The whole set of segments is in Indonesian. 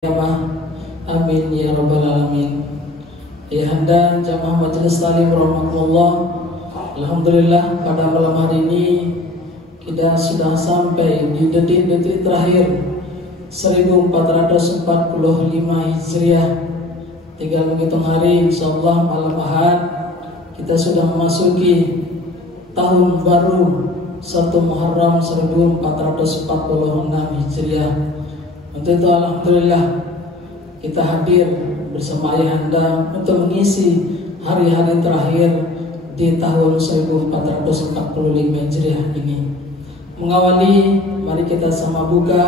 Amin ya rabbal alamin. Ayahanda jamaah majelis talim rahmatullah. Alhamdulillah pada malam hari ini kita sudah sampai di detik-detik terakhir 1445 Hijriah. Tinggal menghitung hari, insyaallah malam Ahad kita sudah memasuki tahun baru 1 Muharram 1446 Hijriah. Untuk itu alhamdulillah kita hadir bersama ayahanda untuk mengisi hari-hari terakhir di tahun 1445 Hijriah ini. Mengawali, mari kita sama buka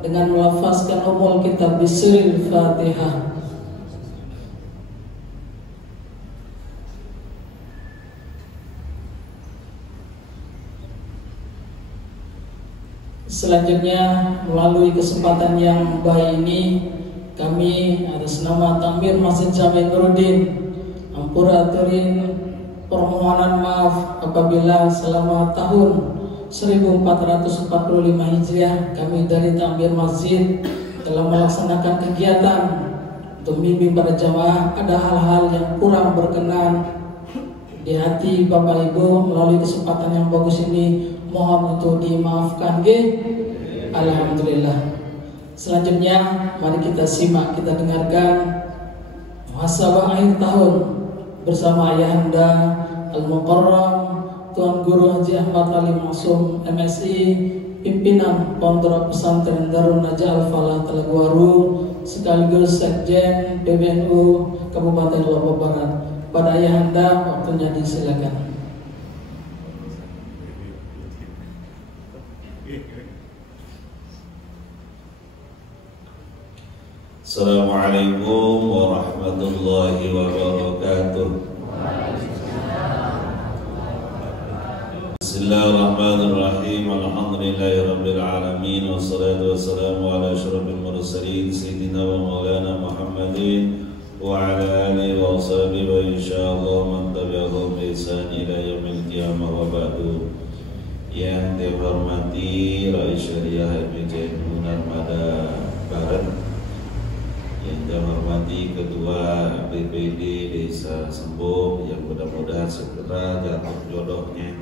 dengan melafazkan umul kitab bisuril Fatihah. Selanjutnya melalui kesempatan yang baik ini kami atas nama Takmir Masjid Jami Nuruddin ampura aturin permohonan maaf apabila selama tahun 1445 Hijriah kami dari Takmir Masjid telah melaksanakan kegiatan untuk membimbing para jamaah ada hal-hal yang kurang berkenan di hati Bapak Ibu. Melalui kesempatan yang bagus ini mohon untuk dimaafkan alhamdulillah. Selanjutnya mari kita simak, kita dengarkan muhasabah akhir tahun bersama ayahanda Al-Muqarram Tuan Guru Haji Ahmad Ali Maksum MSI, pimpinan Pondok Pesantren Darun Najah Al-Falah Talaguwaru sekaligus Sekjen PBNU Kabupaten Lombok Barat. Pada ayahanda waktunya disilakan. Assalamualaikum warahmatullahi wabarakatuh. Bismillahirrahmanirrahim. Alhamdulillahirabbil alamin wassalatu wassalamu ala asyrafil mursalin sayyidina wa maulana Muhammadin wa ala alihi wa sahbihi wa insyaallah man tabi'ahum bi ihsan ila yaumil qiyamah wa ba'du. Yang dihormati Rais Syariah MJ Narmada Barat, yang dihormati Ketua BPD Desa Sembung yang mudah-mudahan segera jatuh jodohnya,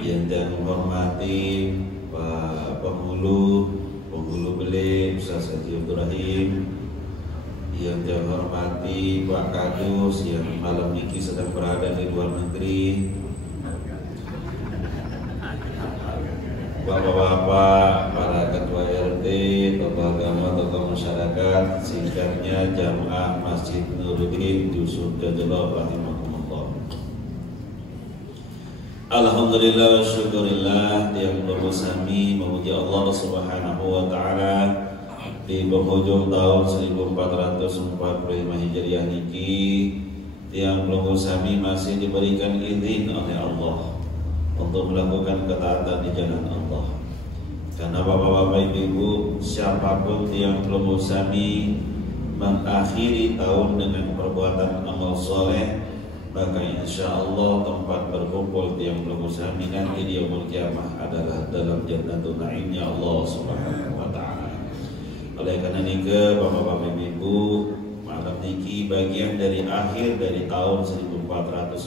yang dihormati Pak Penghulu Beli Ustaz Haji Ibrahim, yang dihormati Pak Kadus yang malam ini sedang berada di luar negeri, Bapak-bapak, para ketua RT, tokoh agama, tokoh masyarakat, singkatnya Jamaah Masjid Nuruddin Yusuf Jadjallah rahimahumullah. Alhamdulillah wa syukurillah, yang bersami memuji Allah subhanahu wa ta'ala di penghujung tahun 1445 Hijriah niki, yang bersami masih diberikan izin oleh Allah untuk melakukan ketaatan di jalan Allah. Karena bapak-bapak ibu, siapapun yang belum usami mengakhiri tahun dengan perbuatan amal soleh, maka insya Allah tempat berkumpul yang belum usami nanti di yaumul qiyamah adalah dalam jannatul na'imnya Allah subhanahu wa ta'ala. Oleh karena itu bapak-bapak ibu, malam niki bagian dari akhir dari tahun 1445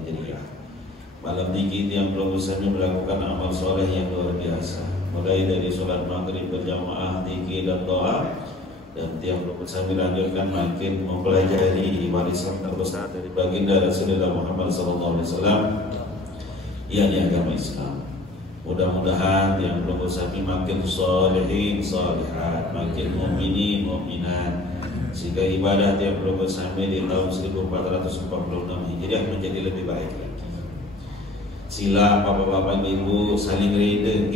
Hijriah. Malam ini yang belum bisa melakukan amal soleh yang luar biasa, mulai dari sholat maghrib berjamaah, zikir dan doa, dan yang belum bisa melanjutkan makin mempelajari warisan terbesar dari baginda Rasulullah Muhammad SAW, yakni agama Islam. Mudah-mudahan yang belum bisa makin solehin solehat, makin mu'minin mu'minat, sehingga ibadah yang belum sampai di tahun 1446 Hijriah menjadi lebih baik lagi. Sila bapak-bapak ibu saling reda,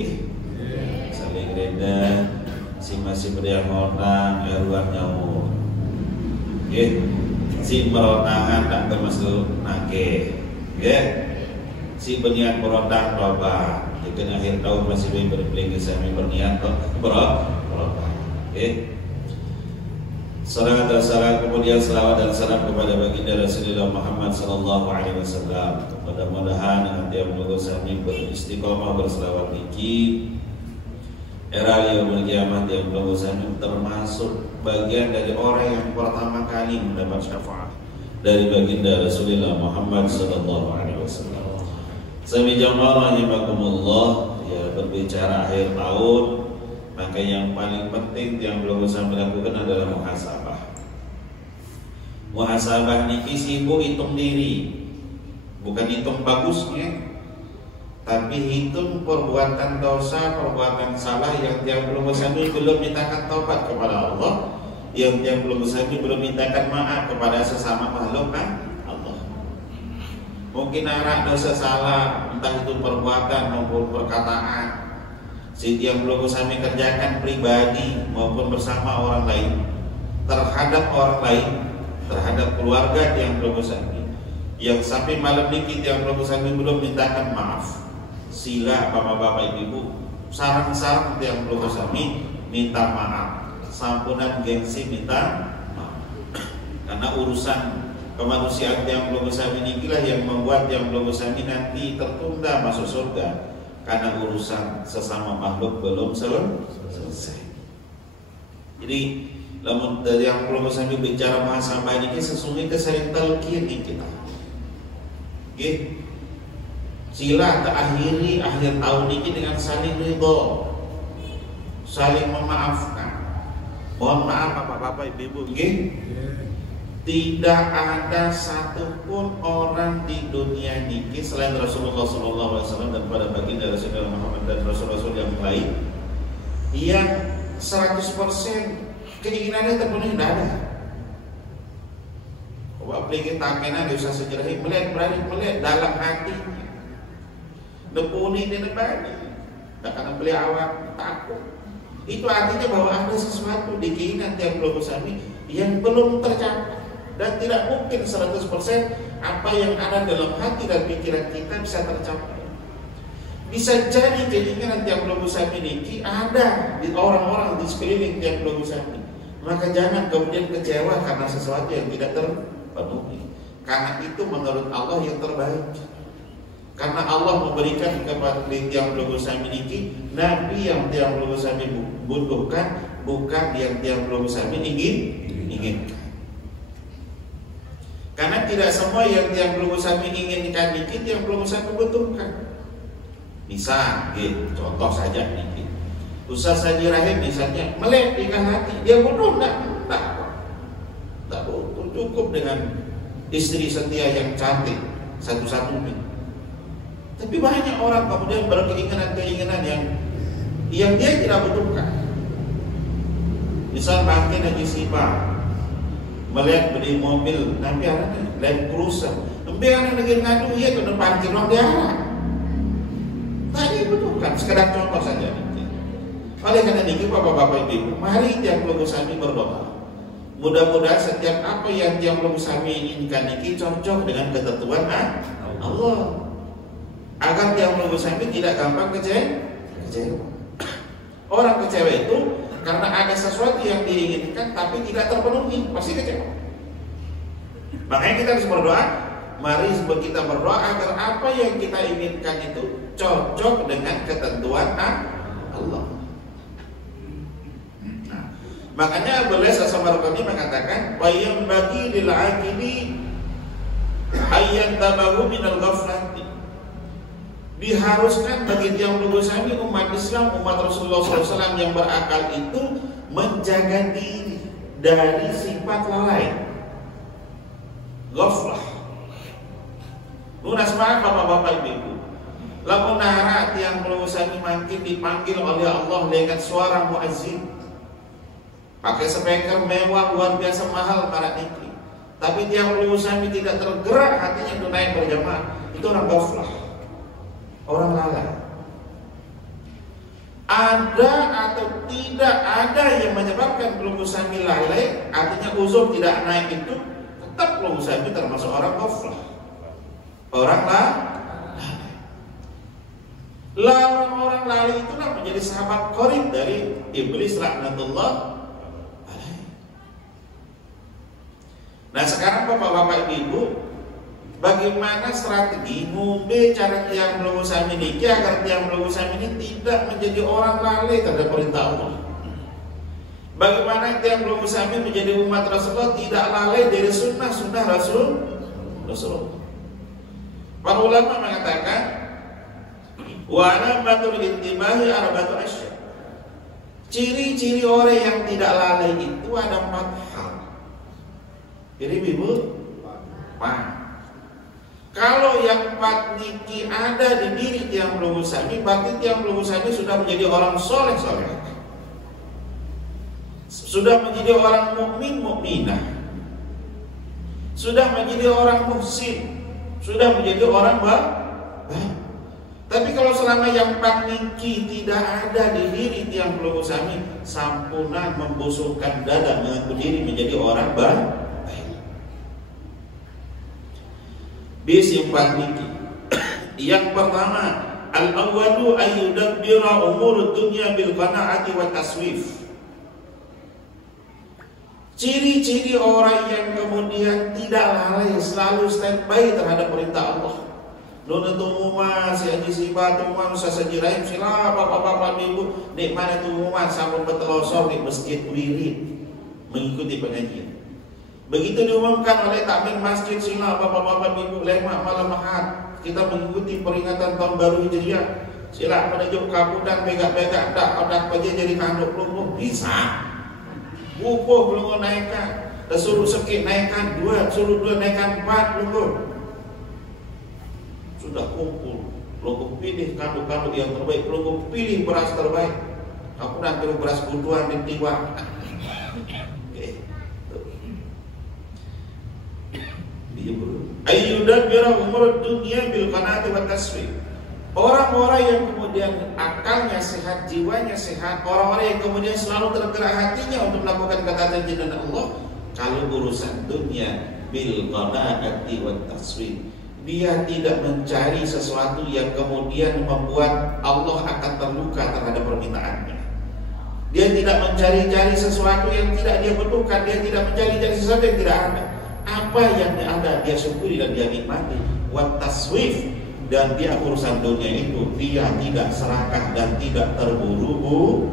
saling reda. Si masih beriang orang eruan nyawa, si merotangan tak termasuk nake, si berniat merotak bapak. Jika akhir tahun masih berpelih kami berniat berotak, Salawat dan salam, kemudian salawat dan salam kepada baginda Rasulullah Muhammad sallallahu alaihi wasallam. Mudah-mudahan nanti yang menunggu kami beristiqomah berselawat niki era yaumul kiamat yang belum sami termasuk bagian dari orang yang pertama kali mendapat syafaat dari baginda Rasulullah Muhammad sallallahu alaihi wasallam. Sami jamaah rahimakumullah, ya berbicara akhir tahun, maka yang paling penting yang belum sami lakukan adalah muhasabah. Muhasabah niki sibuk hitung diri, bukan hitung bagusnya, tapi hitung perbuatan dosa, perbuatan salah yang dia belum bersami belum mintakan taubat kepada Allah, yang dia belum bersami belum mintakan maaf kepada sesama makhluk Allah. Mungkin anak dosa salah, entah itu perbuatan maupun perkataan, yang belum bersami kerjakan pribadi maupun bersama orang lain, terhadap orang lain, terhadap keluarga yang belum bersami, yang sampai malam dikit yang belum bersami belum mintakan maaf. Sila bapak-bapak ibu, sarang-sarang yang belum bersami minta maaf, sampunan gengsi minta maaf. Karena urusan kemanusiaan yang belum bersami inilah yang membuat yang belum bersami nanti tertunda masuk surga, karena urusan sesama makhluk belum selesai. Jadi namun dari yang belum bersami bicara muhasabah ini sesungguhnya sering talqin kita. Oke. Sila akhiri akhir tahun ini dengan saling ridho, saling memaafkan. Mohon maaf bapak-bapak ibu-ibu, okay? Tidak ada satupun orang di dunia ini selain Rasulullah SAW dan pada baginda Rasulullah Muhammad dan Rasul-Rasul yang lain yang 100% keinginannya terpenuhi, tidak ada. Bapak pelingin tangannya dia usah sejerahi, berani melihat dalam hatinya. Nepuni di depan, karena beliau awak takut. Itu artinya bahwa ada sesuatu di keinginan yang belum bersami yang belum tercapai, dan tidak mungkin 100% apa yang ada dalam hati dan pikiran kita bisa tercapai. Bisa jadi keinginan yang belum bersami ini ada di orang-orang di sekeliling yang belum bersami, maka jangan kemudian kecewa karena sesuatu yang tidak terpenuhi, karena itu menurut Allah yang terbaik. Karena Allah memberikan kepada yang belum bersami ini nabi yang belum bersami butuhkan, bukan yang belum bersami inginkan. Karena tidak semua yang belum bersami inginkan dikit yang belum bersami butuhkan. Misal, contoh saja nih, Ustaz Haji Rahim misalnya melek di hati, dia butuh tak butuh, cukup dengan istri setia yang cantik satu-satunya. Tapi banyak orang kemudian berkeinginan-keinginan yang dia tidak butuhkan. Misal makin Haji Sipa melihat beli mobil, nanti ada Land Cruiser, nanti ada lagi ngadu ia kena parkir orang dia. Tadi butuhkan, sekedar contoh saja. Oleh karena itu bapak-bapak ibu, mari yang belum bersami berdoa. Mudah-mudahan setiap apa yang belum bersami inginkan ini cocok dengan ketentuan Allah. Agar yang belum bersami tidak gampang kecewa. Orang kecewa itu karena ada sesuatu yang diinginkan tapi tidak terpenuhi, pasti kecewa. Makanya kita harus berdoa. Mari kita berdoa agar apa yang kita inginkan itu cocok dengan ketentuan Allah. Nah, makanya Abdullah As-Samarqandi mengatakan, "Wa yanbaghi lil 'aqili ayyan tabahu minal ghaflati." Diharuskan bagi yang belum bersami umat Islam, umat Rasulullah SAW yang berakal itu menjaga diri dari sifat lalai, ghaflah. Lunas banget bapak-bapak ibu. Lamun nahara yang belum bersami makin dipanggil oleh Allah dengan suara muazzin, pakai speaker mewah luar biasa mahal para niki. Tapi dia belum bersami tidak tergerak hatinya untuk naik berjamaah, itu orang ghaflah. Orang lalai. Ada atau tidak ada yang menyebabkan belum bersami lalai, artinya uzur tidak naik itu, tetap belum bersami termasuk orang ghaflah. Orang lalai. Orang-orang lalai itulah menjadi sahabat qarib dari iblis laknatullah alaihi. Nah sekarang bapak-bapak ibu, bagi bagaimana strategi ngombe cara tiang belum sami niki agar tiang belum sami ini tidak menjadi orang lalai terhadap perintah Allah. Bagaimana tiang belum sami menjadi umat Rasulullah tidak lalai dari sunnah Rasulullah. Para ulama mengatakan wa alamatul intibahi arba'atu asyya. Ciri-ciri orang yang tidak lalai itu ada 4 hal. Jadi Ibu, kalau yang 4 niki ada di diri tiang belum sami, berarti tiang belum sami sudah menjadi orang soleh, sudah menjadi orang mukmin, mukminah, sudah menjadi orang muhsin, sudah menjadi orang baik. Tapi kalau selama yang 4 niki tidak ada di diri tiang belum sami, sampunan membusukkan dada mengaku diri menjadi orang baik. Bis yang 4 niki. Yang pertama, al-awwalu ayyudabbira umur dunya bil qanaati wa taswif. Ciri-ciri orang yang kemudian tidak lalai, selalu standby terhadap perintah Allah. Nona tumuman si Haji Siba tumuman Ustaz Haji Rahim sila bapak-bapak ibu nek mana tumuman sampun bertelosor di masjid wirid mengikuti pengajian. Begitu diumumkan oleh takmir masjid sila bapak-bapak ibu lemak malam ahad kita mengikuti peringatan tahun baru Hijriah. Sila menuju kabudan begak-begak dak odak aja jadi kanduk pelungguh bisa. Bukuh pelungguh naikkan, suruh sekit naikkan 2, suruh 2 naikkan 4 pelungguh. Sudah kumpul, pelungguh pilih kanduk-kanduk yang terbaik, pelungguh pilih beras terbaik. Aku nanti beras butuhan di tiwa. Ayyudabbira umur dunia bil qanaati wa taswif. Orang-orang yang kemudian akalnya sehat, jiwanya sehat, orang-orang yang kemudian selalu tergerak hatinya untuk melakukan ketaatan dan Allah, kalau urusan dunia bil qanaati wa taswif, dia tidak mencari sesuatu yang kemudian membuat Allah akan terluka terhadap permintaannya. Dia tidak mencari-cari sesuatu yang tidak dia butuhkan, dia tidak mencari-cari sesuatu yang tidak ada. Apa yang ada dia syukuri dan dia nikmati. Wa taswif, dan dia urusan dunia itu dia tidak serakah dan tidak terburu-buru.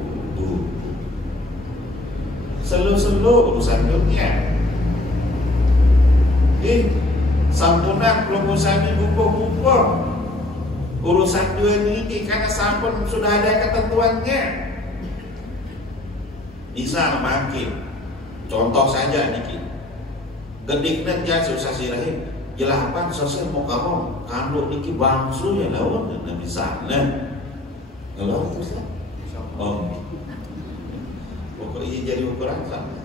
Selu-selu urusan dunia. Sampunan belum usahanya buku-buku urusan dunia ini karena sampun sudah ada ketentuannya. Bisa makin contoh saja niki gediknya dia susah sirahin jelapan sosial mukarom kanduk niki bangsu ya lawan dan misalnya kalau terus pokoknya jadi ukuran sama.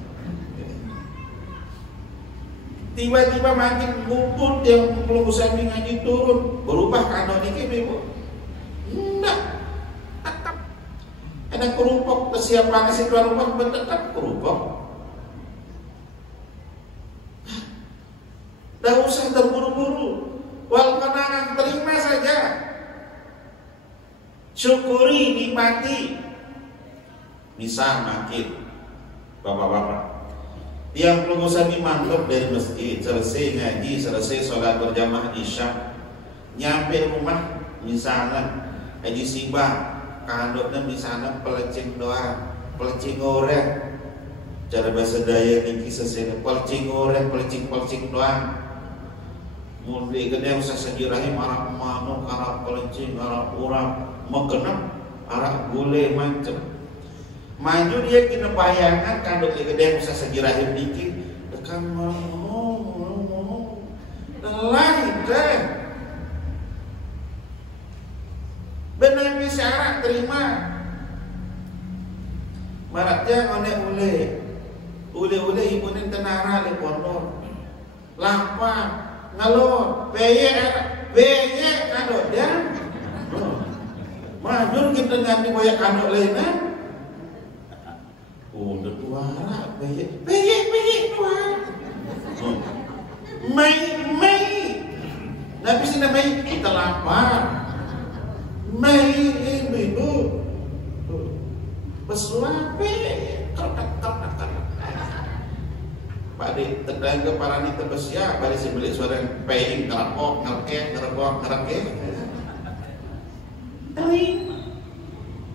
Tiba-tiba makin ngumpul yang belum usah ngaji turun berubah kanduk niki ibu enggak tetap ada kerupuk kesiapan si tuan rumah tetap kerupuk. Tidak usah terburu-buru. Wal kenangan terima saja. Syukuri, nikmati. Misal makin bapak-bapak yang perlu sami mantap dari masjid, selesai ngaji, selesai sholat berjamaah isya, nyampe rumah misalnya Haji Siba kandoknya misalnya pelecing doang, pelecing goreng. Cara bahasa Daya niki sesene pelecing goreng, pelecing doang. Mulai kena Ustaz Haji Rahim arah manuk, arah pelecing, arah urang, mengenap arah gulai macam. Maju dia kena bayangan kandung gede Ustaz Haji Rahim dikit tekan ngomong lain deh. Benar syarat terima. Maratnya ule ibu ni tenara le pondok. Lapar ngalor beye kado dan majur kita ganti boya kado lainnya udah tuara beye tuara Mei tapi sih namanya kita lapar Mei ibu pesuape pada tenaga para ni terbesia pada sebeli suara paying ngerapok ngerapok.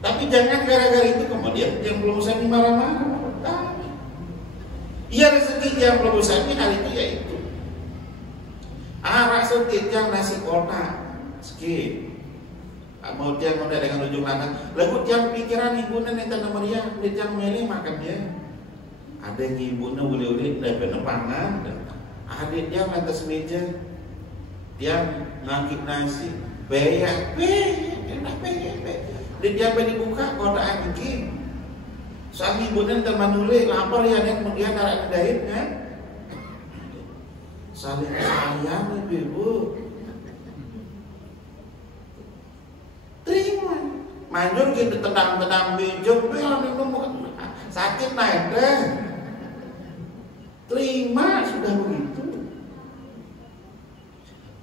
Tapi jangan gara-gara itu kemudian yang belum usah marah-marah. Iya rezeki yang belum usah hari itu yaitu arak sedikit yang nasi kotak sedikit. Kemudian udah dengan ujung lanang, lalu yang pikiran ibunya nanti nomor dia yang milih makan dia. Ada yang ibunya uli-uli dari pangan, ada dia lantas meja, dia ngangkit nasi, beyak. Dia dibuka kotak angin. Sang ibunya termanuli lapar ya nek kemudian darah dahit kan. Saling sayang ibu. Terima. Manjur gitu tendang-tendang bijak minum sakit naik deh. Terima sudah begitu.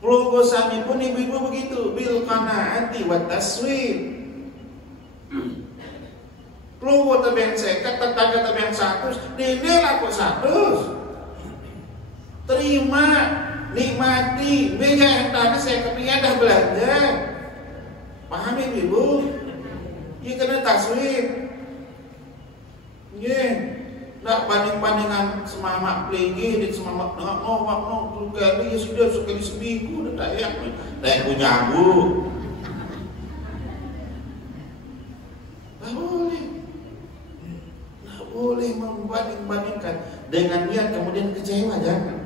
Keluarga sami pun ibu-ibu begitu bil qanaati wa taswib. Keluarga tabeng sekat, tetangga tabeng 100, dinilah kok 100. Terima, nikmati, beja yang tanah saya kepingin dah belajar. Pahami ibu? Ia kena taswib. Ye, nak banding-bandingan semamak pelingi di semamak ngok tuh kali ya sudah sekali seminggu dah tak punya aku. Tak boleh membanding-bandingkan dengan niat kemudian kecewa jangan.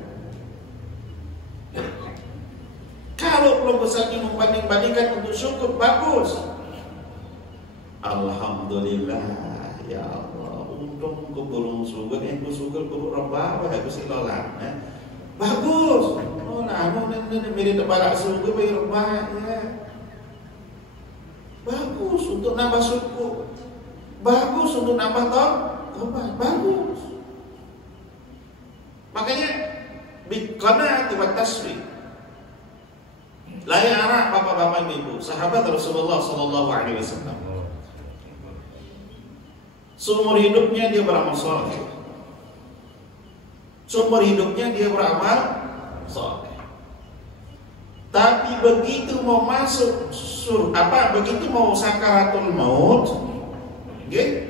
Kalau belum besarnya membanding-bandingkan untuk syukur bagus. Alhamdulillah ya Allah, untung ku belum syukur, ku syukur ku Rabbah, aku silolan. Bagus. Oh, nanti mirip tebalak syukur bagi Rabbah ya. Bagus untuk nambah syukur. Bagus untuk nambah taubat. Bagus. Makanya biqanaati wa taswib. Layak arak bapak-bapak ibu, sahabat Rasulullah sallallahu alaihi wasallam. Seumur hidupnya dia beramal saleh. Seumur hidupnya dia beramal saleh. Tapi begitu mau masuk begitu mau sakaratul maut, nggih,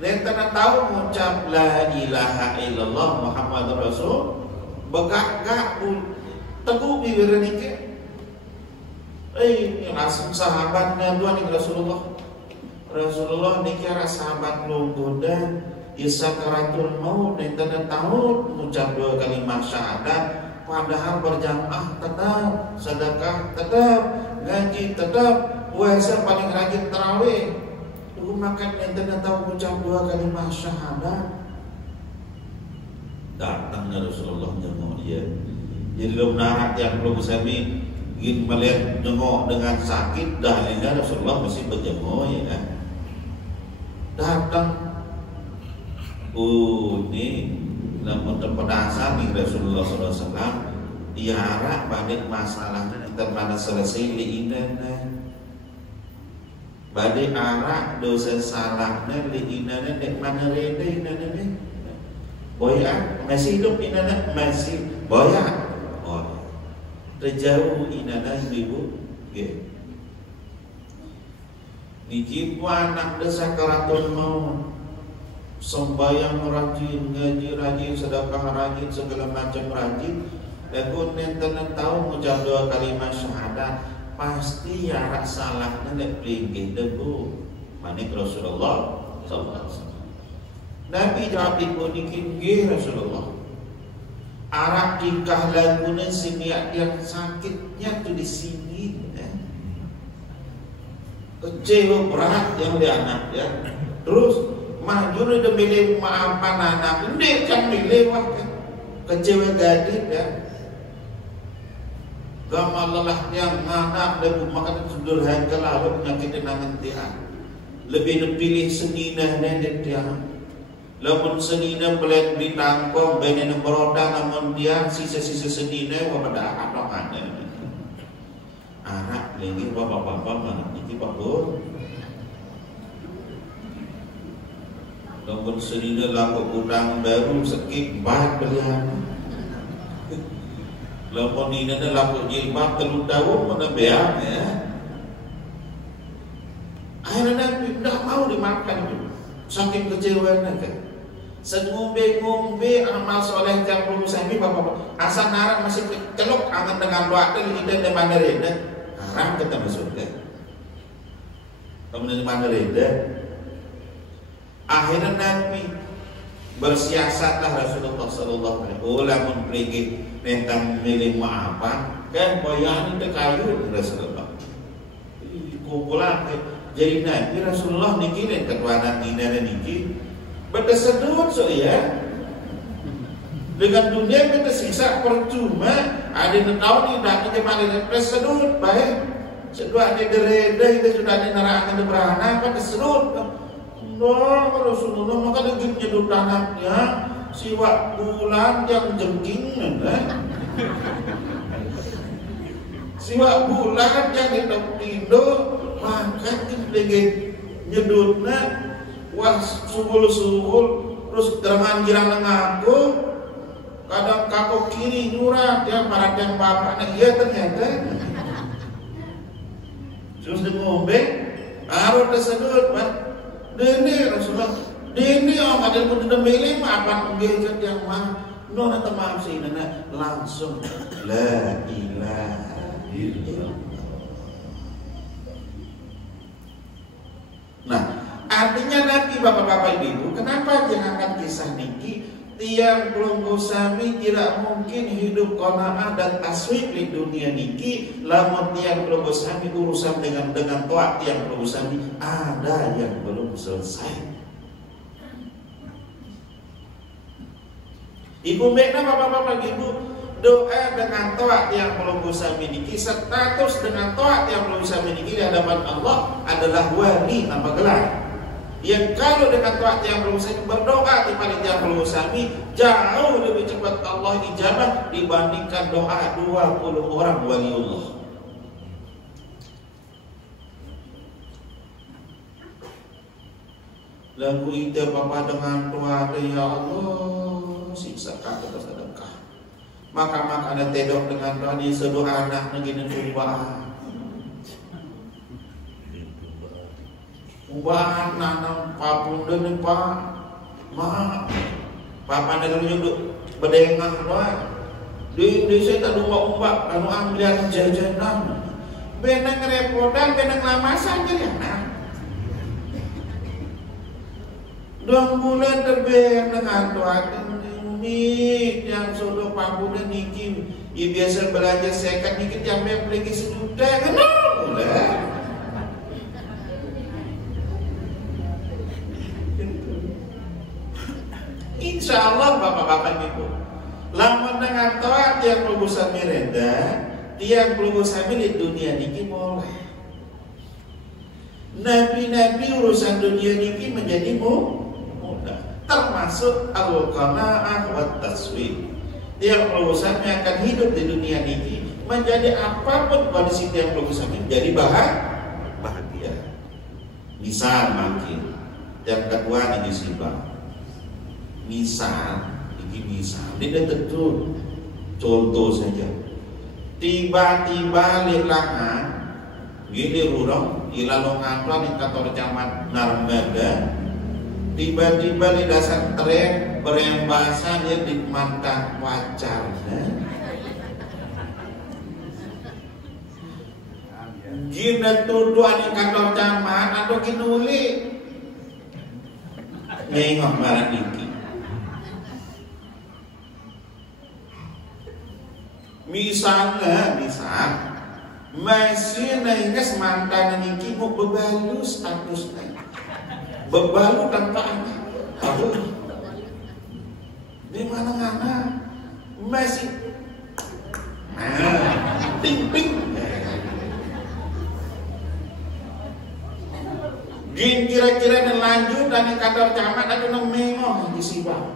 lentana tahu mengucap la ilaha illallah Muhammadur Rasul, begak-gak teguh bibir nike. Langsung sahabatnya Tuhan Rasulullah dikira sahabat logoda ya sakaratul maut lentana tahu mengucap 2 kalimat syahadat. Padahal berjamaah tetap, sedekah tetap, ngaji tetap, puasa paling rajin tarawih. Lu makan ente tahu ucap 2 kalimat syahadat. Datangnya Rasulullah jenguk dia. Jadi lu narat yang belum sami ingin melihat jenguk dengan sakit, dalilnya Rasulullah mesti berjenguk ya kan. Datang, ini namun terpedasar nih Rasulullah SAW diarah balik masalahnya terpana selesai liinana balik arah dosa salahnya liinana dek mana reda inana nih boya masih hidup inana masih boya terjauh inana ibu ya niki anak desa karaton mau sembahyang rajin, ngaji rajin, sedekah rajin, segala macam rajin. Lalu nenten tahu mengucap 2 kalimat syahadat, pasti ya salahnya nek plinggih debu. Manik Rasulullah sallallahu alaihi wasallam. Nabi jawab dikin nggih Rasulullah. Arab tingkah lagune sing yang sakitnya tuh di sini. Kecewa berat yang di anak ya. Terus maju udah milih maafan anak, ini kan milih wah kecewa gadit ya. Gama lelah yang anak dan makan sederhana lalu penyakit nangan tiang. Lebih dipilih senina dan tiang. Lamun senina pelet di tangkong, benen beroda namun dia sisa-sisa senina wapada atau ada. Anak lagi bapak-bapak mana ini bagus. Lamun sedina laku utang baru sekip bat belian. Lamun dina laku jilbab 3 tahun mana beak ya. Akhirnya tidak mau dimakan itu. Saking kecewanya kan. Sengombe-ngombe amal soleh yang belum sami bapak-bapak. Asal narang masih celok angan dengan waktu lidah dan mandarina. Haram kita masuk kan. Kamu dari mandarina. Akhirnya Nabi bersiasatlah Rasulullah sallallahu alaihi wasallam pergi tentang milih apa kan bayani teh kayu Rasulullah. Kumpulan jadi Nabi Rasulullah niki dan ketuanan dina niki bertesedut so ya. Dengan dunia kita siksa percuma ada tahun ini dak kita paling tersedut baik. Sedua ada dereda itu sudah ada neraka berana apa tersedut. Rasulullah maka dia nyedut tanahnya siwak bulan yang jengking siwak bulan yang ditopindo maka dia nyedutnya wah subul-subul terus terangan girang ngaku kadang kakok kiri nyurah dia perhatian bapaknya iya ternyata terus dia ngombe harus tersedut Dini Rasulullah, dini orang ada pun tidak milih apa gadget yang mah, nona maaf sih nana langsung la ilaha illallah. Nah, artinya Nabi bapak-bapak ibu, kenapa dia angkat kisah niki? Tiang belum sami tidak mungkin hidup qanaah dan taswib di dunia niki. Lamun tiang belum sami urusan dengan toat tiang belum sami ada yang belum selesai. Ibu Mekna bapak-bapak ibu doa dengan toat yang belum sami niki status dengan toat yang belum sami niki di hadapan Allah adalah wali nama gelar. Yang kalau dengan toat yang belum sami berdoa di paling yang belum sami jauh lebih cepat Allah ijabah dibandingkan doa 20 orang waliullah. Lagu itu Bapak dengan toat ya Allah siksa kata sedekah. Maka ada tedok dengan doa di sedoa anak negeri tumbaan. Ubah nanam papunda ni pak, mah, papa negara nyuduk bedengah doa. Di saya tak lupa ubah, lalu ambil jajanan. Benang repotan, benang lamasan je ya. 2 bulan terbenang doa ini yang sudah papunda niki. Ya biasa belajar sekat niki jamnya pergi sejuta kan? Boleh. Insya Allah bapak-bapak ibu lamun dengan toat yang perlu sami reda tiang perlu sami di dunia niki boleh nabi-nabi urusan dunia niki menjadi mudah termasuk al-qanaah wa taswib tiang perlu sami akan hidup di dunia niki menjadi apapun kondisi tiang perlu sami menjadi bahagia misal makin yang kedua ini sibah misal, tidak tentu contoh saja. Tiba-tiba lilangan, gini rurong, ilalongan tuan di kantor camat Narmada. Tiba-tiba di dasar tren berembasan dia di mantan pacarnya. Gini tuduhan di kantor camat atau kinuli, nengok barang dikit. Misal masih naiknya mantan niki mau bebalu statusnya bebalu tanpa anak di mana masih ting gin kira-kira dan lanjut dan kantor camat atau nemengong di sibah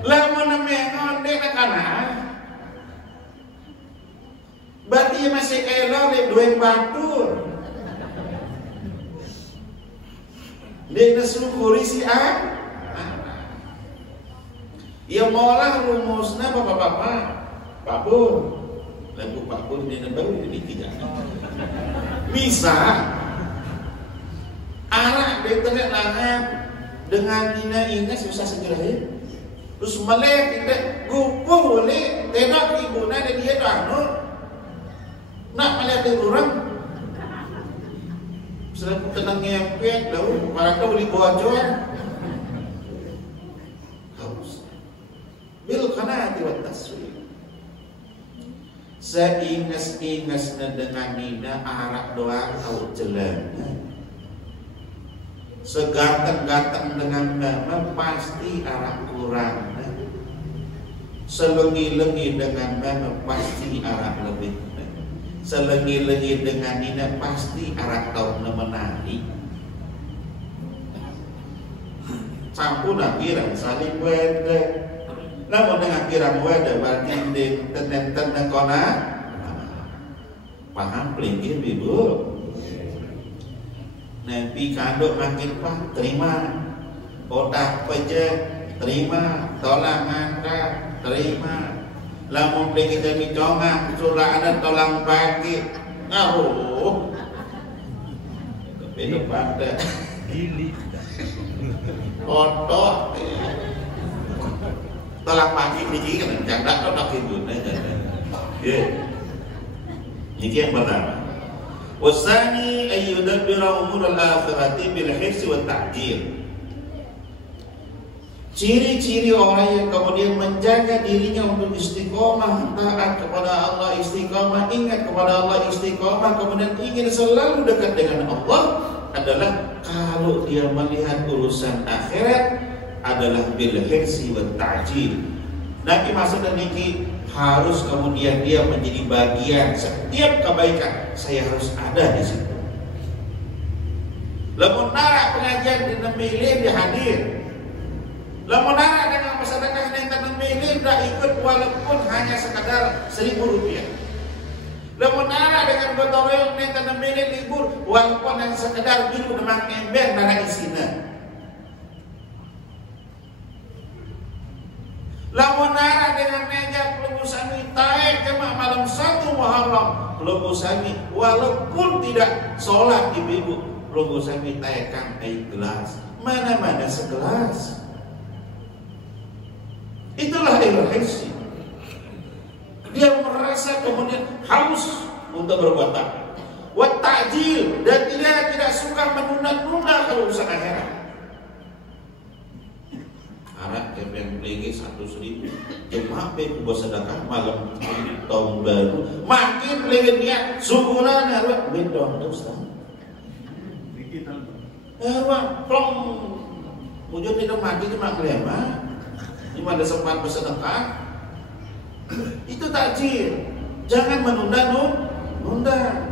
lamun nemengong dek kana berarti masih elo di dua batur Dia nasyukuri si anak. Ya maulah rumusna bapak-bapak, Pak Pur, lagu Pak Pur ini baru ini tidak. Bisa anak betulnya langan dengan ina susah segera. Terus melek tidak gupuh boleh tenok ibu nada dia tu anu nak melihat orang selalu tenang ngepet tahu para kau boleh bocor harus bil kana tiwat taswir seingas dengan nina arak doa kau jalan seganteng-ganteng dengan nama pasti arah kurang, selengi-lengi dengan nama pasti arah lebih, selengi-lengi dengan nina pasti arah tahu menari. Sampun akhiran saling wede, namun dengan akhiran wede berarti tenten kona paham pelingkir ibu. Nabi kandung makin pak terima, otak pejek terima, tolak angkat terima, lamun pergi jadi congak surah ada tolong pagi ngaruh tapi pada otot tolak pagi ini kan jangan otak ibu ini yang pertama. Wasani ayyudabbira umur al-akhirati bil hifz wa ta'jil. Ciri-ciri orang yang kemudian menjaga dirinya untuk istiqomah, taat kepada Allah, istiqomah, ingat kepada Allah, istiqomah, kemudian ingin selalu dekat dengan Allah adalah kalau dia melihat urusan akhirat adalah bil hifz wa ta'jil. Nabi maksudnya niki harus kemudian dia menjadi bagian setiap kebaikan saya harus ada di situ. Lamun nara pengajian di nemilin di hadir. Lamun nara dengan masyarakat yang nemilin dah ikut walaupun hanya sekadar 1.000 rupiah. Lamun nara dengan gotong royong yang nemilin libur walaupun hanya sekadar biru demang ember nara isina. Lamun nara dengan meja pelubusani taek jemaah malam 1 Muharram pelubusani walaupun tidak sholat ibu pelubusani taekkan air gelas mana-mana segelas itulah ilhisi dia merasa kemudian haus untuk berbuat taat wa ta'jil dan dia tidak suka menunda-nunda urusan akhirat. Anak yang beli 1.000 jemaah kubah sedekah malam tahun baru makin beli dia syukuran harus bidon Ustaz. Plong wujud tidak mati cuma kelema. Di mana sempat bersedekah itu takjil. Jangan menunda.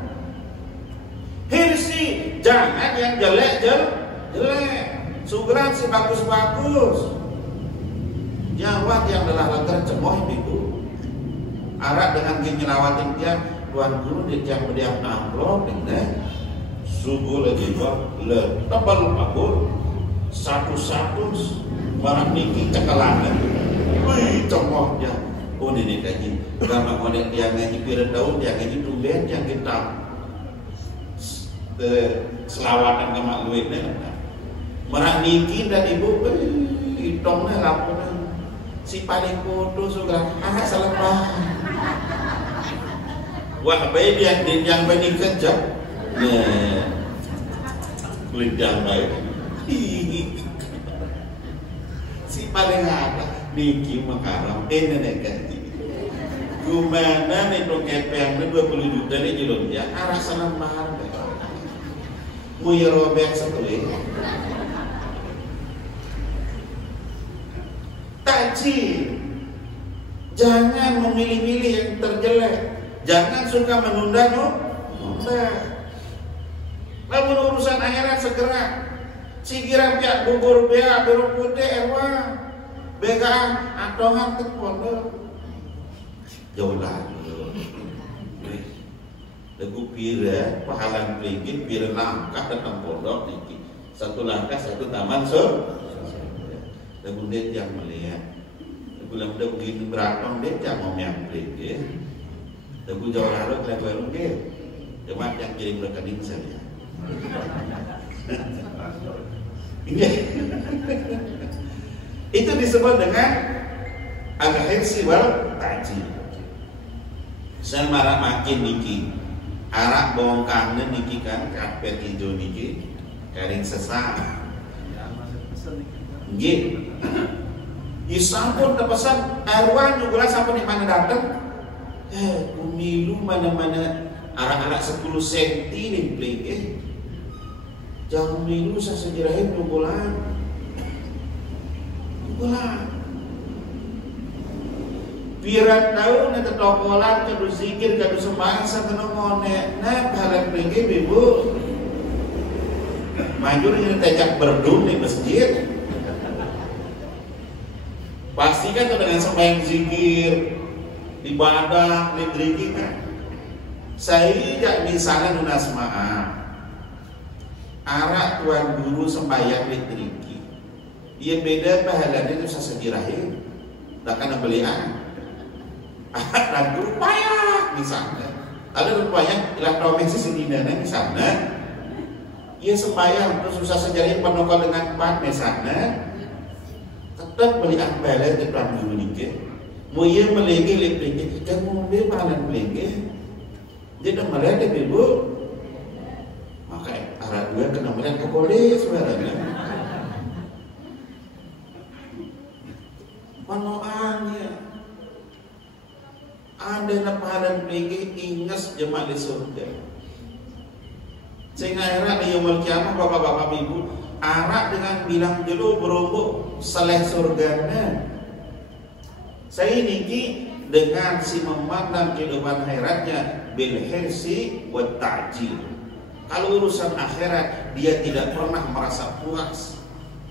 Hirsi jangan yang jelek. Syukuran si bagus-bagus. Jawab yang adalah lantar cemoh ibu arak dengan nyelawatin dia tuan guru dia berdiam amplop dengan subuh lagi le tebal makul satu barang niki cekalangan wih cemoh dia oh ini kaji gama konek dia ngaji piren daun dia ngaji tumben yang kita selawatan gama luitnya merak niki dan ibu hitungnya lampunya si paling bodoh sudah anak salah paham. Wah baik dia yang bani kejap. Nah, kulit yang baik. Si paling apa? Niki makaram. Nenek ganti. Gimana nih dong kepeng 20 juta nih jelon dia. Arah salah paham. Muya robek sekali. Takjil. Jangan memilih-milih yang terjelek. Jangan suka menunda. Lamun urusan akhirat segera. Sigiran pihak bubur bea berukude erwa. Begaan atongan ke pondok. Jauh lalu. Lagu pira pahalan pelingin pira langkah datang pondok niki. Satu langkah satu taman surga. Kemudian yang melihat bulan dah begini beratong dia jangan menyampai ya. Tapi jauh larut lebar dia. Cuma yang kirim rekening saya. Itu disebut dengan al-hirsi wal ta'jil. Saya marah makin niki. Arak bongkangnya niki kan karpet hijau niki kering sesak. Nggih. Ya sampun tepesan arwah juga sampun di mana datang. Pemilu mana-mana arak-arak 10 cm nih pling jangan milu sasejerahin bulan. Biar tahu nanti tokolan kadu zikir kadu sembahyang sateno ngone. Nah, pahala pling ibu. Maju ini tejak berdum di masjid. Pastikan dengan sembahyang zikir, ibadah, lidriki kan. Saya tidak misalnya nunas maaf. Arak tuan guru sembahyang lidriki. Ia beda pahalanya itu sasegirahin. Takkan belian. Dan guru payah misalnya. Ada rupanya ilah promesi sedinana misalnya. Ia sembahyang terus susah sejarahin penokol dengan 4 misalnya. Tetap belian balik di pelan guru nikah. Mau ia melengge lidriki. Kita mau beli pahalan melengge. Dia dah melihat ibu, maka arah dua kena melihat ke polis sebenarnya. Manoannya ada napahalan pergi ingat jemaah di surga. Sehingga akhirnya di yaumul kiamah bapak-bapak ibu arak dengan bilang dulu berumbuk seleh surganya. Saya niki dengan si memandang kehidupan akhiratnya bil hirsi wa ta'jil. Kalau urusan akhirat dia tidak pernah merasa puas.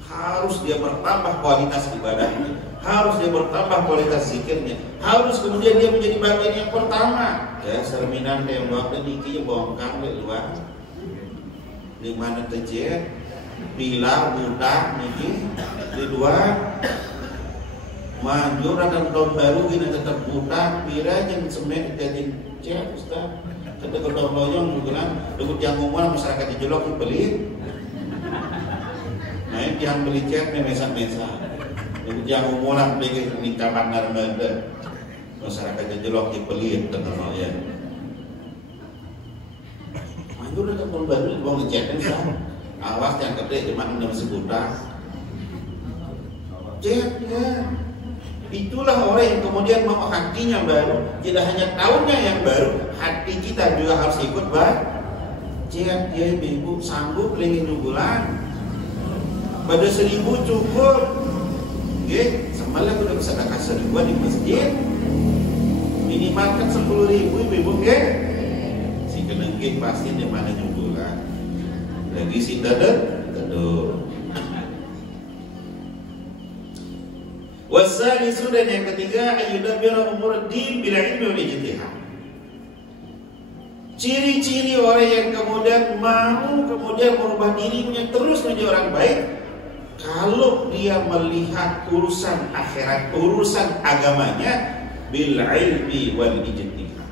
Harus dia bertambah kualitas ibadahnya, harus dia bertambah kualitas zikirnya, harus kemudian dia menjadi bagian yang pertama. Ya, cerminan tembok niki bongkang di luar. Di mana terjadi pilar budak niki di luar. Maju dan tahun baru kita tetap buta, pira yang semen jadi cek Ustaz. Kita kalau loyong juga kan, dukut yang umum masyarakat dijolok dibeli. Nah ini yang beli cek mesa-mesa. Dukut yang umum lah beli nikah bandar bandar. Masyarakat dijolok dibeli tenang ya. Maju dan tahun baru dibuang cek Ustaz. Awas yang gede cuma 6 sebutan. Cek ya. Itulah orang yang kemudian mau hatinya baru. Tidak hanya tahunnya yang baru, hati kita juga harus ikut Cek dia ibu sanggup lingin bulan. Pada 1000 cukup. Oke, semalam udah bisa kakak 1000 di masjid. Minimalkan 10.000 ibu ke. Si kenengkin pasti di mana bulan. Lagi si dadat, daduh. Wasalisu dan yang ketiga ayyudabbira umur din bila ilmi wal ijtihad. Ciri-ciri orang yang kemudian mau merubah dirinya terus menjadi orang baik kalau dia melihat urusan akhirat, urusan agamanya bil ilmi wal ijtihad.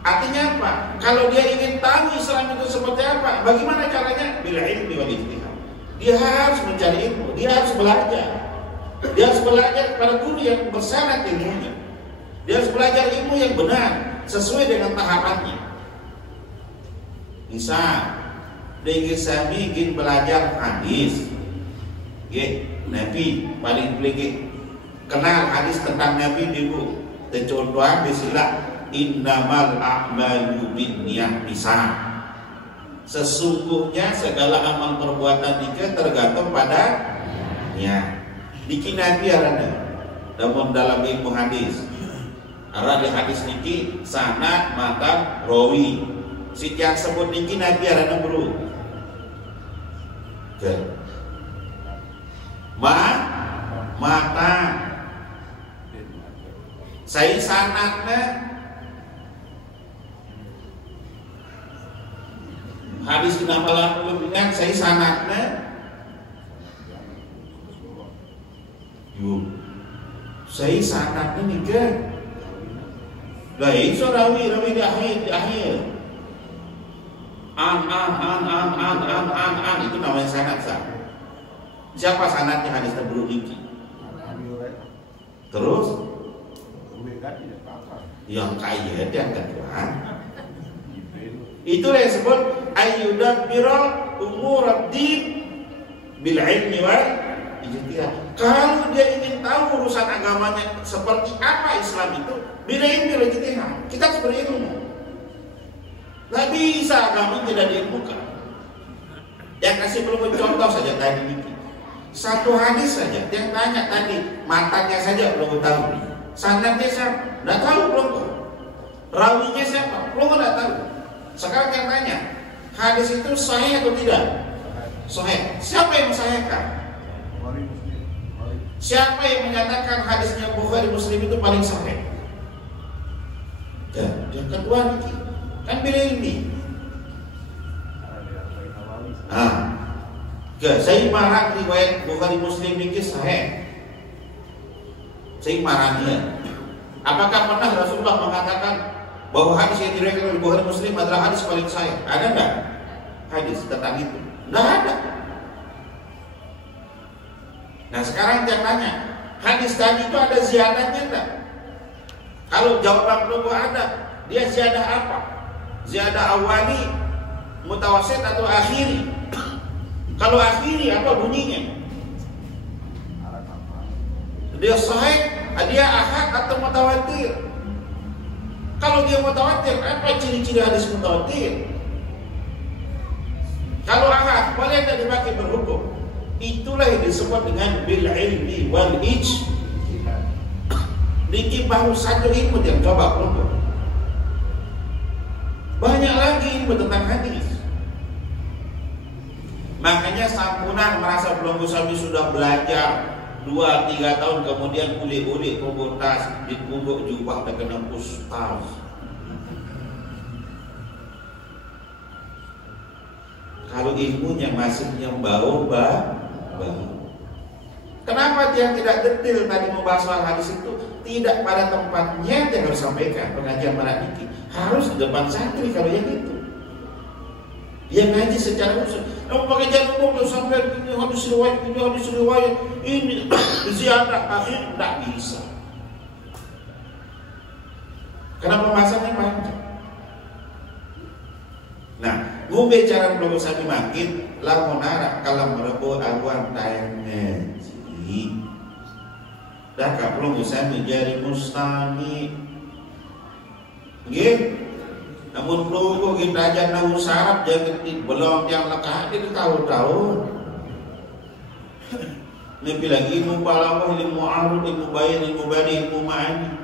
Artinya apa? Kalau dia ingin tahu Islam itu seperti apa, bagaimana caranya? Bil ilmi wal ijtihad. Dia harus mencari ilmu, dia harus belajar. Dia harus belajar kepada guru yang bersanad ilmunya. Dia harus belajar ilmu yang benar sesuai dengan tahapannya. Misal, dengan sami ingin belajar hadis, Nabi paling peligi kenal hadis tentang Nabi dulu. Contohnya bisilah innamal a'malu binniyat misal. Sesungguhnya segala amal perbuatan itu tergantung pada niat. Niki Nabi arana namun dalam ilmu hadis arana hadis niki sanad matan rawi si yang sebut niki Nabi arana bro mata saya sanadnya hadis kenapa lalu saya sanadnya Saya sanad ini ke. Lah iso rawi di akhir. An itu namanya sanad sah. Siapa sanadnya hadis tersebut ini? Terus yang kaya yang kedua itulah yang disebut ayyudabbirul umur ad-din bil ilmi wal ijtihad. Kalau dia ingin tahu urusan agamanya seperti apa Islam itu, bila ilmi wal ijtihad. Kita harus berilmu. Nggak bisa agama tidak diilmukan. Yang kasih belum contoh saja tadi ini. Satu hadis saja, dia tanya tadi, matanya saja belum tahu. Sanadnya siapa? Nggak tahu belum tahu. Rawinya siapa? Belum nggak tahu. Sekarang yang tanya, hadis itu sahih atau tidak? Sahih. Siapa yang mensahihkan? Siapa yang menyatakan hadisnya Bukhari Muslim itu paling sahih? Ya, yang kedua nih, kan bila ini. Saya marah riwayat Bukhari Muslim ini sahih. Saya marahnya. Apakah pernah Rasulullah mengatakan bahwa hadis yang diriwayatkan oleh Bukhari Muslim adalah hadis paling sahih? Ada enggak hadis tentang itu? Enggak ada. Nah sekarang dia tanya, hadis tadi itu ada ziyadahnya enggak? Kalau jawaban belum ada, dia ziyadah apa? Ziyadah awali, mutawasid atau akhiri? Kalau akhiri apa bunyinya? Dia sahih, dia ahad atau mutawatir? Kalau dia mutawatir, apa ciri-ciri hadis mutawatir? Kalau ahad, boleh tidak dipakai berhukum? Itulah yang disebut dengan bil ilmi wal ijtihad. Dikit baru satu ilmu yang coba berhukum. Banyak lagi ilmu tentang hadis. Makanya sampunan merasa belum Gusami sudah belajar 2-3 tahun kemudian ulik-ulik kubur tas, dikubur jubah dan kena ustaz. Kalau ilmunya masih yang bau. Kenapa dia tidak detail tadi membahas soal hadis itu? Tidak pada tempatnya yang harus sampaikan pengajian Maradiki. Harus di depan santri kalau yang itu. Dia ngaji secara khusus. Pengajian umum sampai ini hadis riwayat, ini ziyadah akhir tidak bisa. Karena pembahasannya panjang. Nah, ngombe cara belum sami makin lamunara kalau merebo awan tayang ngaji. Dah ka belum sami jadi mustami. Nggih. Namun peluru kita aja nahu sarap jangan belum yang lekah itu tahu-tahu. Nabi lagi ilmu balawah, ilmu arud, ilmu bayan, ilmu bani, ilmu ma'ani.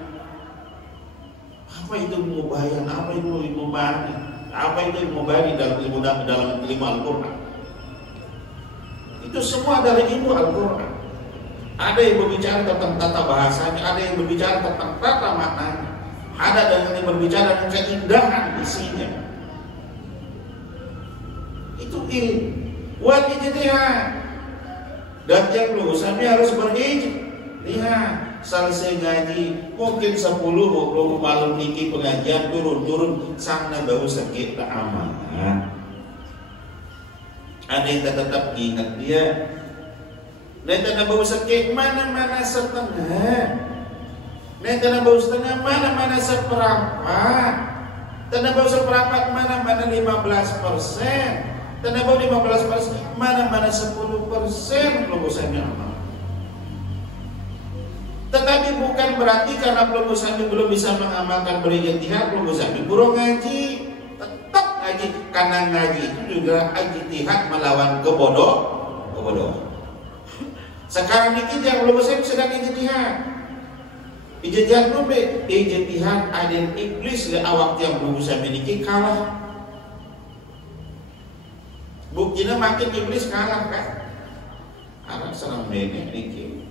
Apa itu ilmu bayan? Apa itu ilmu ma'ani? Apa itu ilmu bani dalam ilmu Al-Quran? Itu semua adalah ilmu Al-Quran. Ada yang berbicara tentang tata bahasanya, ada yang berbicara tentang tata maknanya. Ada yang berbicara tentang keindahan isinya. Itu ilmu wal ijtihad. Dan yang lulus kami harus berijtihad. Selesai ngaji mungkin 10 malam niki pengajian turun sana bau sakit tak aman. Ada yang tetap ingat dia. Dan tak bau sakit mana-mana setengah. Tanah bau setengah mana-mana seperempat. Tanah bau seperempat mana-mana 15%. Tanah bau 15% mana-mana 10%. Lulusannya amal. Tetapi bukan berarti karena lulusannya belum bisa mengamalkan berijtihad, lulusannya burung ngaji. Tetap ngaji. Karena ngaji itu juga ijtihad melawan kebodohan. Sekarang ini yang lulusannya sedang ijtihad. Ijtihad nombe, ijtihad adil iblis le awak yang belum bisa memiliki kalah. Buktinya makin iblis kalah kan? Anak salam nenek niki.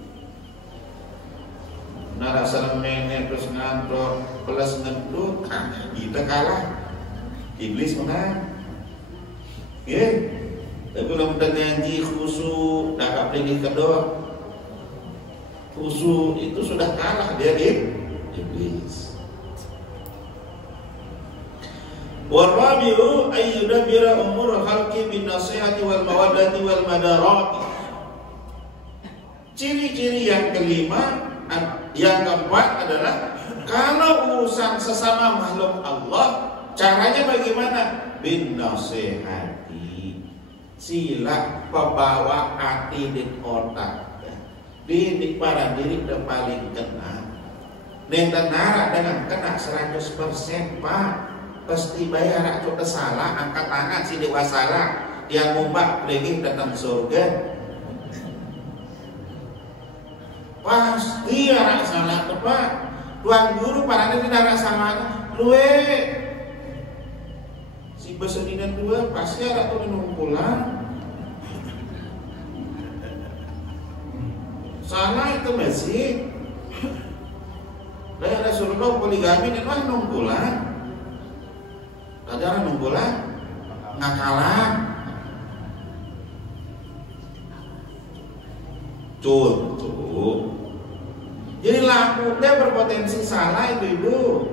Nara salam nenek terus ngantor plus ngentut, kita kalah. Iblis menang. Ya, tapi belum ngaji khusyuk, dah kapling kedua. khusyuk itu sudah kalah dia iblis. Warabi'u ayyudabbira umur khalqi bin nasihati wal mawaddati wal madarati. Ciri-ciri yang kelima, yang keempat adalah kalau urusan sesama makhluk Allah, caranya bagaimana? Bin nasihati, sila pembawa hati di otak, di para diri udah paling kena. Nentenara dengan kena 100% Pak. Pasti bayar aku salah, angkat tangan si dewa salah, yang ngubah pergi datang surga. Pasti arah salah Pak. Tuan guru parane tidak arah salah. Luwe si beseninan dua pasti arah tuh numpulan. Salah itu masih. Dari Rasulullah poligami dan mah numpulan. Ada nunggulah ngakalan tuh. Jadi lakunya berpotensi salah itu.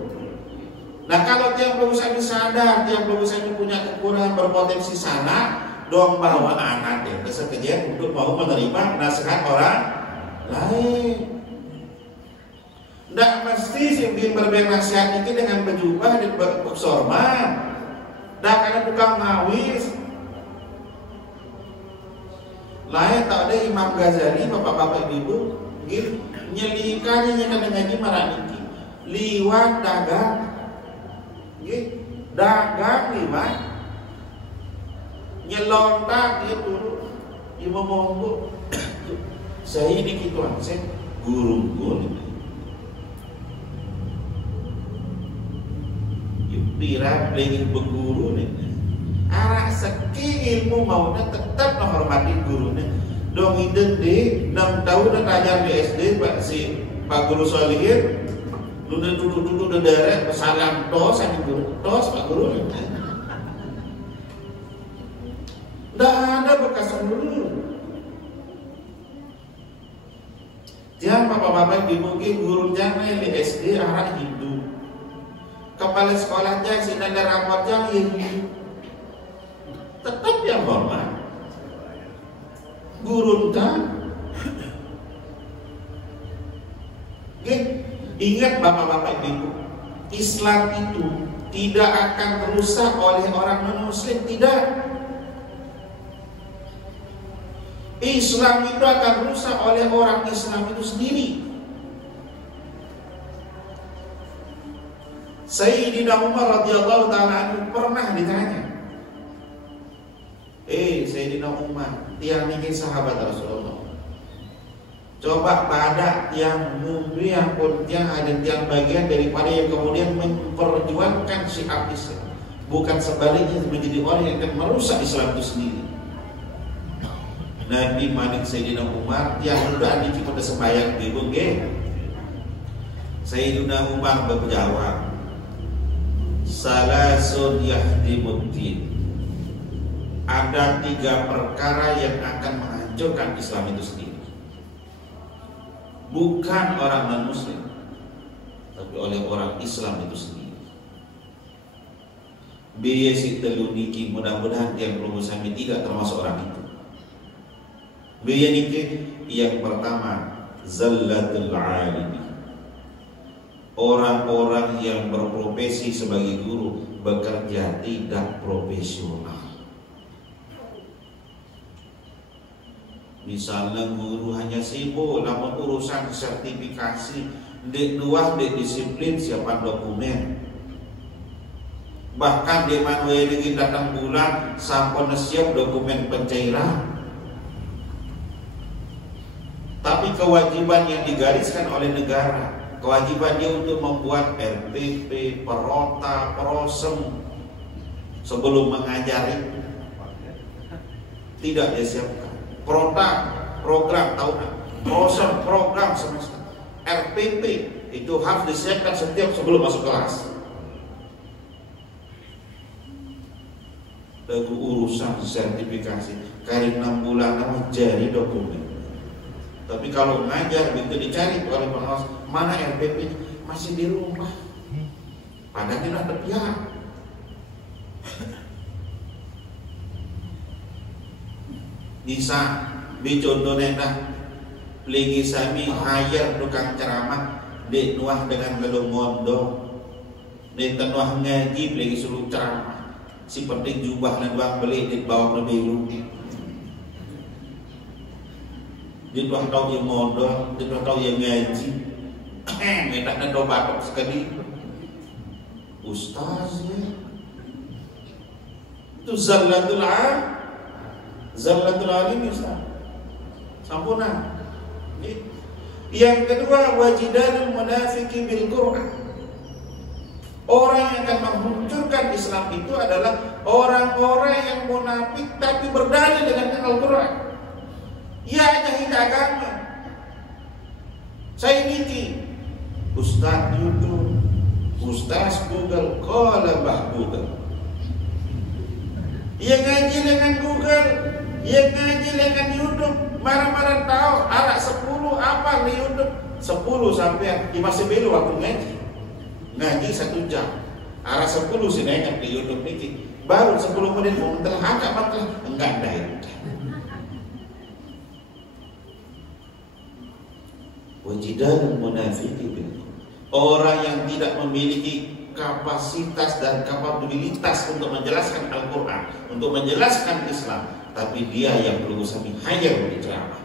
Nah kalau tiap berusaha sadar, tiap berusaha punya kekurangan berpotensi salah, dong bawa anak deh kesekejap untuk mau menerima nasihat orang lain. Tidak mesti sih bikin berbeda nasihat itu dengan berjubah dan bersorban. Dah karena tukang ngawis. Lain tak ada Imam Ghazali, bapak-bapak ibu, gitu. Nyelikannya dengan ngaji marah niki. Liwat dagang, gitu. Dagang liwat. Nyelontak dia turun, dia ngomong saya ini gituan, saya guru-guru. Pira pengen berguru nih, arah seki ilmu maunya tetap menghormati gurunya. Dong ide di 6 tahun dan ajar di SD Pak Guru Solihin, duduk daerah salam tos sama guru tos Pak Guru. Tidak ada bekas guru. Jangan bapak-bapak di mungkin gurunya di SD arah Hindu. Kepala sekolahnya si nanda rapotnya ini tetap yang hormat guru kan. Ingat bapak-bapak ibu, Islam itu tidak akan rusak oleh orang non-muslim, tidak. Islam itu akan rusak oleh orang Islam itu sendiri. Sayyidina Umar radhiyallahu ta'ala anhu pernah ditanya, Sayyidina Umar, tiang ini sahabat Rasulullah, coba pada tiang mumbi yang pun tiang ada tiang bagian daripada yang kemudian memperjuangkan syiar Islam, bukan sebaliknya menjadi orang yang akan merusak Islam itu sendiri. Nabi manik Sayyidina Umar, tiang udah di kita sembahyang di bungke. Sayyidina Umar berjawab, salasun yahdimuddin, ada 3 perkara yang akan menghancurkan Islam itu sendiri, bukan orang non-muslim, tapi oleh orang Islam itu sendiri. Biaya si teluniki, mudah-mudahan yang berusaha tidak termasuk orang itu. Biaya niki yang pertama, zallatul alimi, orang-orang yang berprofesi sebagai guru bekerja tidak profesional. Misalnya guru hanya sibuk namun urusan sertifikasi, dek luas, dek disiplin siapan dokumen. Bahkan di manual ini datang bulan sampai siap dokumen pencairan. Tapi kewajiban yang digariskan oleh negara, kewajiban dia untuk membuat RPP, perota, prosem sebelum mengajari, tidak dia siapkan. Perota, program tahunan, prosem, program semester, RPP itu harus disiapkan setiap sebelum masuk kelas. Lalu urusan sertifikasi, kali 6 bulan nama jari dokumen. Tapi kalau ngajar begitu dicari oleh pengawas, mana RPP? Masih di rumah. Padahal tidak ada pihak. Bisa bicontohnya dah lagi sami hire tukang ceramah di nuah dengan gelung mondo di nuah ngaji lagi suruh ceramah si penting jubah dan buang beli di bawah lebih di nuah tahu yang mondo di nuah tahu yang ngaji minta nado batok sekali ustaz ya itu zallatul alim ustaz sampuna. Yang kedua, wajidalul munafiki bil Qur'an. Orang yang akan menghancurkan Islam itu adalah orang-orang yang munafik tapi berdalil dengan Al-Qur'an. Ia hanya agama. Saya niki Ustaz YouTube, Ustaz Google, qala bah Google. Ia ngaji dengan Google, ia ngaji dengan YouTube. Marah-marah tahu anak 10 apa di YouTube 10 sampai masih belu waktu ngaji 1 jam arah 10 sinengan di YouTube ini baru 10 menit mau telah angkat mata enggak ada itu. Wajidal munafiqin, orang yang tidak memiliki kapasitas dan kapabilitas untuk menjelaskan Al-Quran, untuk menjelaskan Islam, tapi dia yang perlu sami hanya berceramah.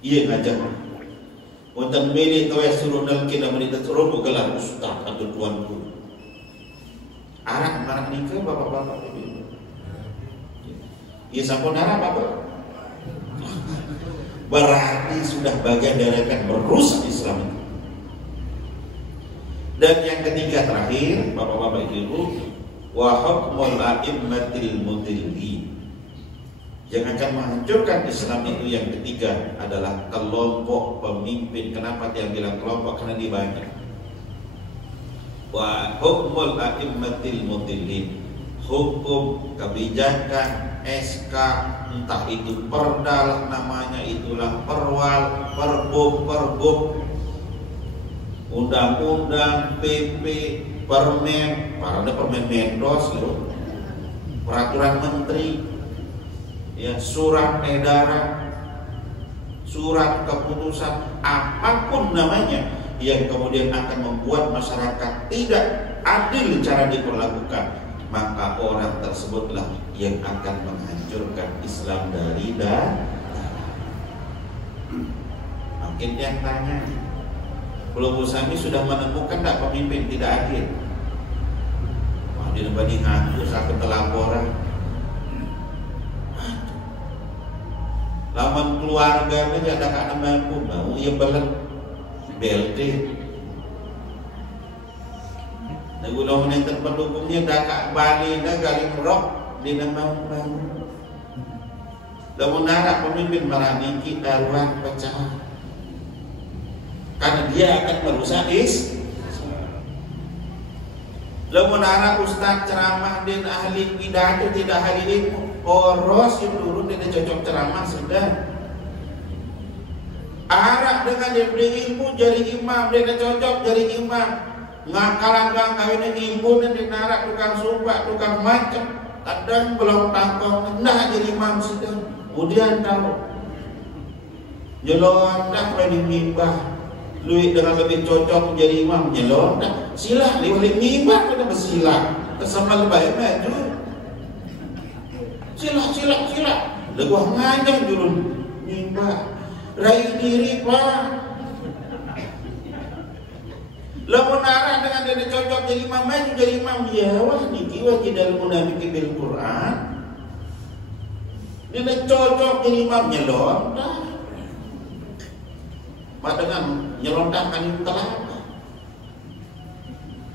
Ia ngajak untuk milih kau yang suruh dalam kita menita suruh bukalah ustaz atau tuanku. Anak nikah bapak-bapak ini. Ia sampun arah bapak. Berarti sudah bagian dari akan merusak Islam itu. Dan yang ketiga terakhir, bapak-bapak ibu, wa hukmul a'immatil mudillin. Yang akan menghancurkan Islam itu yang ketiga adalah kelompok pemimpin. Kenapa dia bilang kelompok? Karena dia banyak. Wa hukmul a'immatil mudillin, hukum, kebijakan, SK, entah itu perda namanya, itulah perwal, perbub, undang-undang, PP, permen, ada permen mendos loh, peraturan menteri, ya, surat edaran, surat keputusan, apapun namanya yang kemudian akan membuat masyarakat tidak adil cara diperlakukan, maka orang tersebutlah yang akan menghancurkan Islam dari dalam. Makin yang tanya, Pulau Busami sudah menemukan tak pemimpin tidak adil? Wah, di dibanding aku sakit telaporan. Laman keluarga aja ada kak mampu mau ia belen BLT. Nagulau menentukan pendukungnya dah kak Bali dah galing rock di nama mampu. Lamun narap pemimpin meraniki darurat pecah. Karena dia akan merusak Lamun arah ustaz ceramah dan ahli pidato tidak ahli ilmu, poros yang turun tidak cocok ceramah sudah. Arah dengan dia beri ilmu jadi imam, dia cocok jadi imam. Ngakalan bang kawin ilmu dan dinarak tukang sumpah, tukang macam, kadang belum tangkong, nah jadi imam sudah. Kemudian tahu nyelontak pada mimbah. Lui dengan lebih cocok menjadi imam nyelontak sila liwalik mimbar kita bersila kesama lebay maju sila leguah ngajak dulu mimbar raih diri pak lamun arah dengan dia cocok jadi imam maju jadi imam ya wah niki wajidal munafiki bil Quran dia cocok jadi imam nyelontak dengan nyelontakkan itu telaka.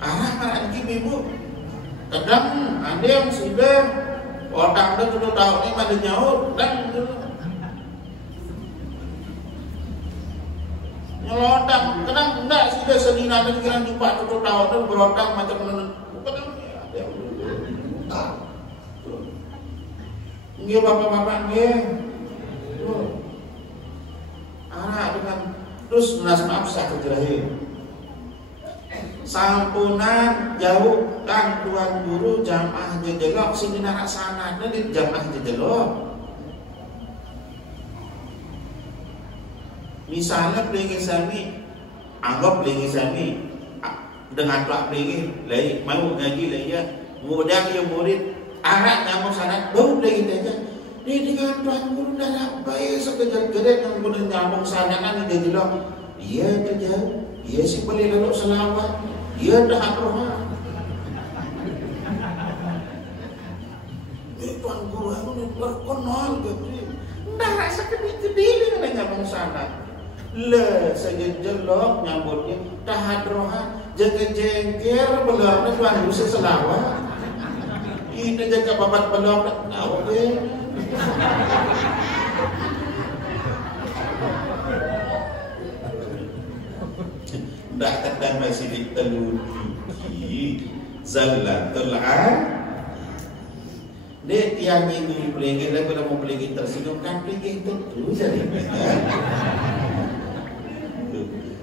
Arah ibu kadang ada yang sudah orang dah tuh tahu ni pada nyaut dan nyelontak kadang enggak sudah senina dan kira jumpa tuh tahu tu berontak macam mana bukan ada yang tak. Nggih bapak-bapak nggih. anak dengan terus nas maaf sakit terakhir. Sampunan jauh kan tuan guru jamaah jejelok sini nak sanadnya di jamaah jejelok. Misalnya pelingi sami, anggap pelingi sami dengan tuak pelingi, lagi mau ngaji lagi ya, mudah ya murid, anak nyamuk sanad baru pelingi aja. Ini dengan tuan guru dah baik sekejap-kejap yang guna nyamuk sanad kan dia bilang, iya kerja, iya si beli lalu selawat, iya dah roha. Tuan guru aku ni berkenal gitu, dah sekedip-kedip dengan nyamuk sanad. Le saja jelok nyambutnya tahan roha jaga jengker belum tuan guru selawat. Ini jaga babat belum tahu deh. Dah kadang masih diteludi Zalatul Dek tiang ini pelingin lagi kalau mau pelingin tersinggung kan pelingin tentu jadi.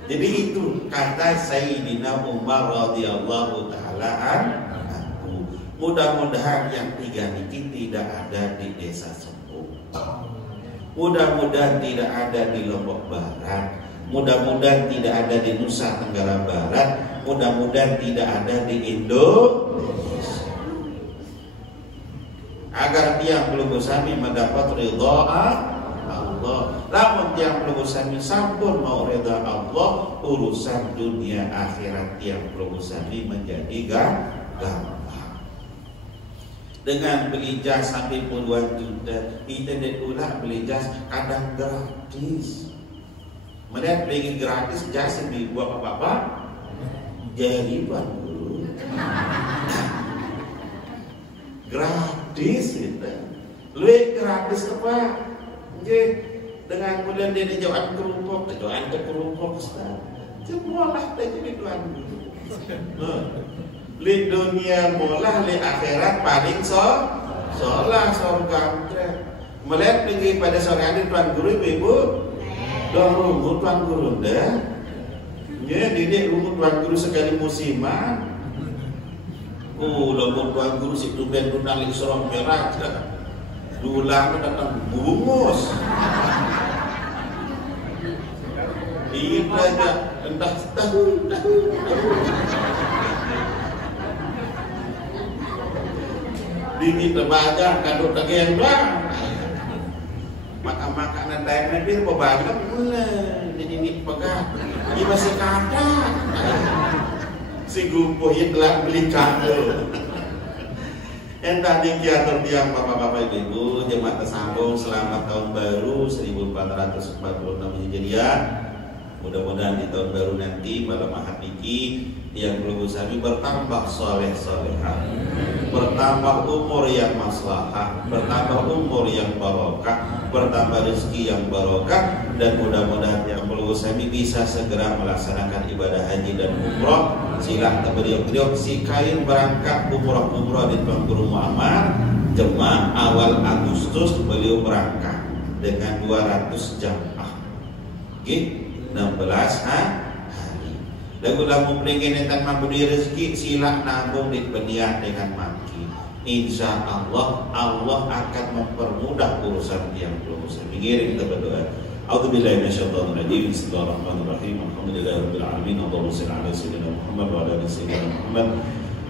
Jadi itu kata Sayyidina Umar radhiyallahu taala anhu. Mudah-mudahan yang tiga ini tidak ada di desa Sempung. Mudah-mudahan tidak ada di Lombok Barat. Mudah-mudahan tidak ada di Nusa Tenggara Barat. Mudah-mudahan tidak ada di Indonesia. Agar tiang pelunggu sami mendapat ridha Allah. Lamun tiang pelunggu sami sampun mau ridha Allah, urusan dunia akhirat tiang pelunggu sami menjadi gampang. Dengan beli jas sampai puluhan juta, internet ulah beli jas kadang gratis. Melihat beli gratis jas yang dibuat apa-apa, jadi Tuan Guru gratis itu. Lebih gratis apa? Dengan kemudian dia dijauhan kerupuk, dijauhan ke kerupuk, semualah jadi Tuan Guru. Li dunia bolah, li akhirat paling solah sorga. Melihat pergi pada sore hari Tuan Guru ibu, dong rumah Tuan Guru dah. Ya, didik rumah Tuan Guru sekali musiman. Lamun Tuan Guru si tuben tunang li sorong merah dah. Dulang datang bungus. Ini aja entah tahu. Dingin terbaca kadut tagihan bang. Makanan dayak nanti pembangun mulai ini pegang. Ini masih kata. Si gumpuh yang telah beli kado. Entah dikiatur tiang bapak-bapak ibu jemaat tersambung selamat tahun baru 1446 Hijriah. Mudah-mudahan di tahun baru nanti malam ahad niki yang pelunggu sami bertambah soleh-solehah, bertambah umur yang maslahah, bertambah umur yang barokah, bertambah rezeki yang barokah, dan mudah-mudahan yang pelunggu sami bisa segera melaksanakan ibadah haji dan umrah. Silah beliau si kain berangkat umrah di Tuan Guru Muhammad jemaah awal Agustus beliau berangkat dengan 200 jamaah. Oke. 16 hari. Lagu lagu pelingin dan mabudi rezeki sila nabung di peniat dengan maki. Insya Allah akan mempermudah urusan yang belum usah. Mengirim kita berdoa. A'udzubillahi minasyaitonir rajim. Bismillahirrahmanirrahim. Alhamdulillahirabbil alamin. Allahumma shalli ala sayyidina Muhammad wa ala ali sayyidina Muhammad.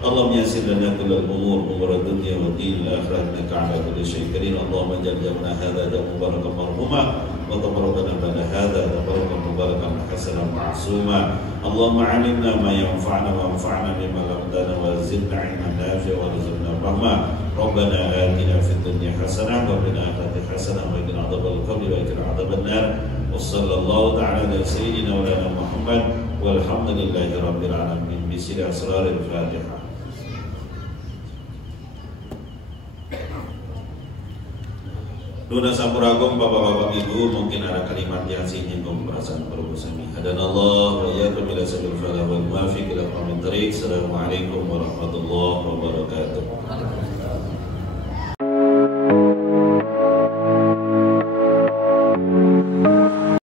Allahumma yassir lana kullal umur ad-dunya wa din al-akhirah innaka ala kulli syai'in qadir. Allahumma ij'al jam'ana hadza jam'an mubarakan marhuma wa tabarrakana ba'da hadza tabarakan mubarakan hasanan ma'suma. Allahumma 'allimna ma yanfa'una wa anfa'na bima 'allamtana wa zidna 'ilman nafi'an wa rizqna rahmah. Rabbana atina fid dunya hasanah wa qina adzaban hasanah wa qina adzaban qabri wa qina adzaban nar. Wa sallallahu ta'ala ala sayyidina wa ala Muhammad walhamdulillahi rabbil alamin. Bismillah asrarul Fatihah. Duna sampurakum bapak-bapak ibu, mungkin ada kalimat yang singgung perasaan berbusami. Hadanallah wa iyyakum ila sabil falah wal muwafiq ila aqwamit thariq. Assalamualaikum warahmatullahi wabarakatuh.